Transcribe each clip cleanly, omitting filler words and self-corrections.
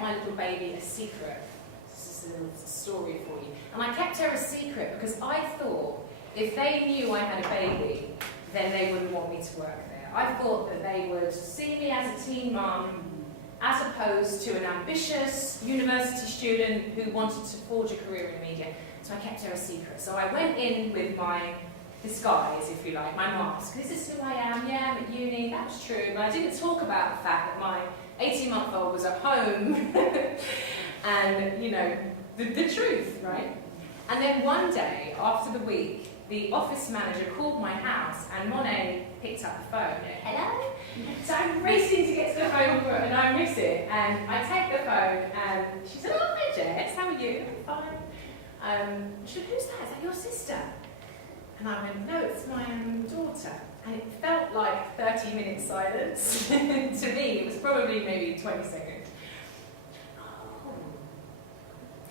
kept my little baby a secret. This is a little story for you. And I kept her a secret because I thought if they knew I had a baby, then they wouldn't want me to work there. I thought that they would see me as a teen mum as opposed to an ambitious university student who wanted to forge a career in media. So I kept her a secret. So I went in with my disguise, if you like, my mask. This is who I am. Yeah, I'm at uni. That was true. But I didn't talk about the fact that my 18-month-old was at home and, you know, the truth, right? And then one day, after the week, the office manager called my house and Monet picked up the phone. Hello? So I'm racing to get to the phone and I miss it. And I take the phone and she said, oh, hi Jess, how are you? I'm fine. She said, who's that? Is that your sister? And I went, no, it's my daughter. And it felt like 30 minutes silence. To me, it was probably maybe 20 seconds. Oh.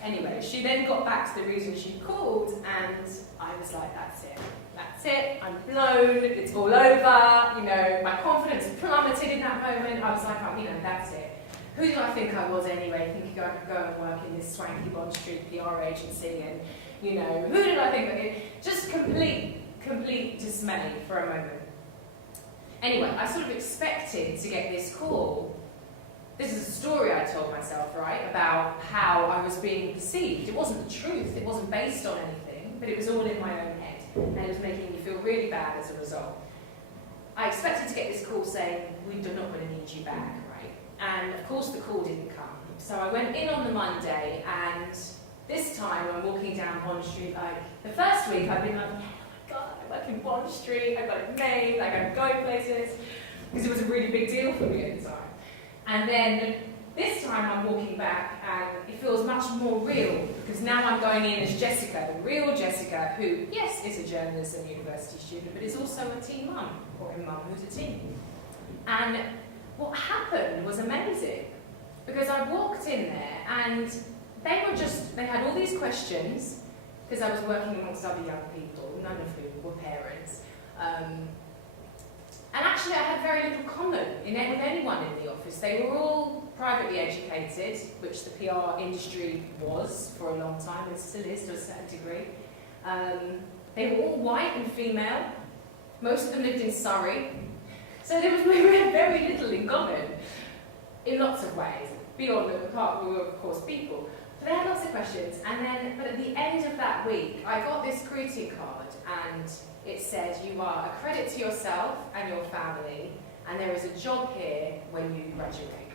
Anyway, she then got back to the reason she called, and I was like, that's it. That's it. I'm blown. It's all over. You know, my confidence plummeted in that moment. I was like, oh, you know, that's it. Who do I think I was anyway, thinking I could go and work in this swanky Bond Street PR agency and, you know, who did I think? Just complete dismay for a moment. Anyway, I sort of expected to get this call. This is a story I told myself, right, about how I was being perceived. It wasn't the truth, it wasn't based on anything, but it was all in my own head, and it was making me feel really bad as a result. I expected to get this call saying, we do not want to need you back, right? And of course the call didn't come. So I went in on the Monday, and this time I'm walking down Bond Street, like, the first week I've been like, God, I work in Bond Street, I got it made, like I'm going places, because it was a really big deal for me at the time. And then this time I'm walking back and it feels much more real, because now I'm going in as Jessica, the real Jessica, who, yes, is a journalist and university student, but is also a teen mum, or a mum who's a teen. And what happened was amazing, because I walked in there and they had all these questions, because I was working amongst other young people, none of whom were parents. And actually I had very little common with anyone in the office. They were all privately educated, which the PR industry was for a long time, and still is to a certain degree. They were all white and female. Most of them lived in Surrey. So we had very little in common, in lots of ways. Beyond the part, we were of course people. So they had lots of questions, but at the end of that week, I got this greeting card, and it said, you are a credit to yourself and your family, and there is a job here when you graduate.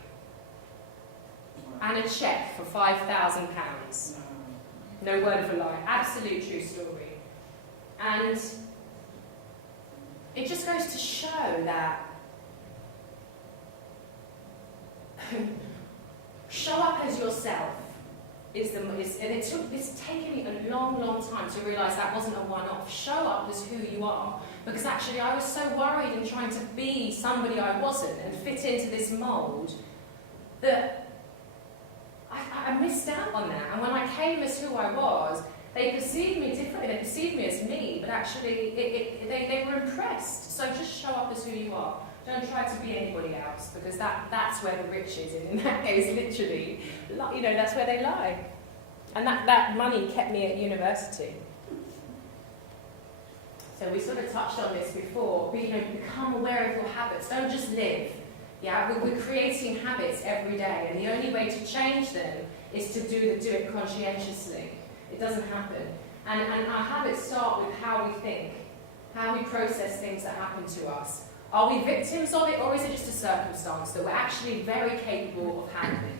And a cheque for £5,000. No word of a lie, absolute true story. And it just goes to show that show up as yourself. It's taken me a long, long time to realise that wasn't a one-off. Show up as who you are. Because actually I was so worried and trying to be somebody I wasn't and fit into this mould that I missed out on that. And when I came as who I was, they perceived me differently. They perceived me as me, but actually they were impressed. So just show up as who you are. Don't try to be anybody else, because that's where the rich is, and in that case, literally, you know, that's where they lie. And that money kept me at university. So we sort of touched on this before, but, you know, become aware of your habits. Don't just live. Yeah, we're creating habits every day, and the only way to change them is to do it conscientiously. It doesn't happen. And our habits start with how we think, how we process things that happen to us. Are we victims of it, or is it just a circumstance that we're actually very capable of handling?